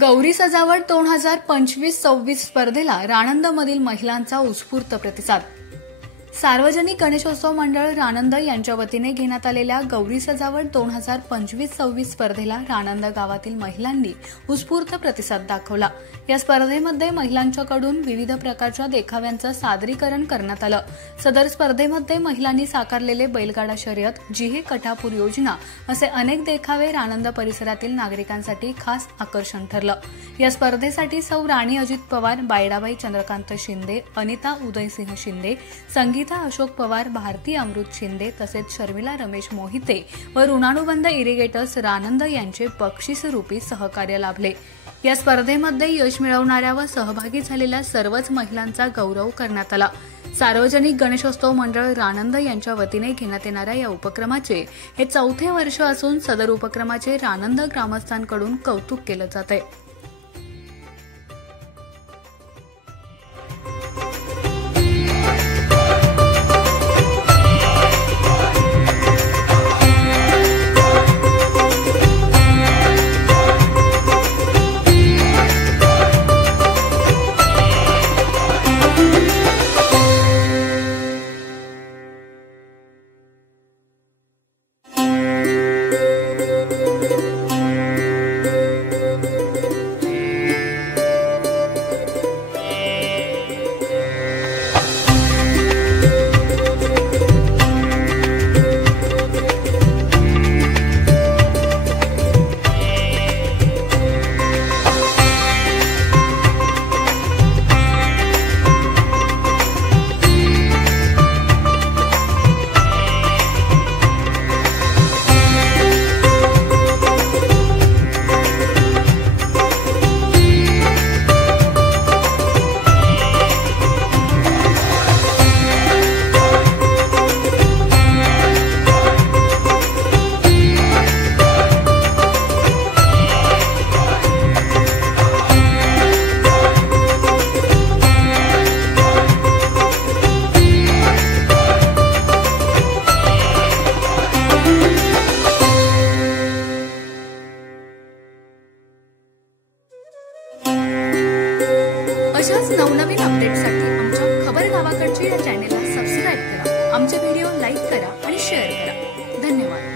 गौरी सजावट 2025-26 स्पर्धेला राणंदमधील महिलांचा उत्स्फूर्त प्रतिसाद। सार्वजनिक गणेशोत्सव मंडळ राणंद यांच्या वतीने घेण्यात आलेल्या गौरी सजावट 2025-26 स्पर्धेला राणंद गावातील महिलांनी उत्स्फूर्त प्रतिसाद दाखवला। या स्पर्धेमध्ये महिलांच्याकडून विविध प्रकारच्या देखाव्यांचं सादरीकरण करण्यात आलं। सदर स्पर्धेमध्ये महिलांनी साकारलेले बैलगाडा शर्यत, जिहे कठापूर योजना असे अनेक देखावे राणंद परिसरातील नागरिकांसाठी खास आकर्षण ठरलं। या स्पर्धेसाठी सौ राणी अजित पवार, बायडाबाई चंद्रकांत शिंदे, अनिता उदयसिंह शिंदे, संगीता अशोक पवार, भारती अमृत शिंदे तसेच शर्मिला रमेश मोहिते व ऋणानुबंध इरिगेटर्स राणंद यांचे बक्षीसरूपी सहकार्य लाभले। या स्पर्धेमध्ये यश मिळवणाऱ्या व सहभागी झालेल्या सर्वच महिलांचा गौरव करण्यात आला। सार्वजनिक गणेशोत्सव मंडळ राणंद यांच्या वतीने घेण्यात येणाऱ्या या उपक्रमाचे हे 4थे वर्ष असून सदर उपक्रमाचे राणंद ग्रामस्थांकडून कौतुक केलं जातंय। अशाच नवनवीन अपडेटसाठी आमच्या खबर गावाकडची या चॅनेलला सबस्क्राइब करा, आमचे व्हिडिओ लाईक करा आणि शेअर करा। धन्यवाद।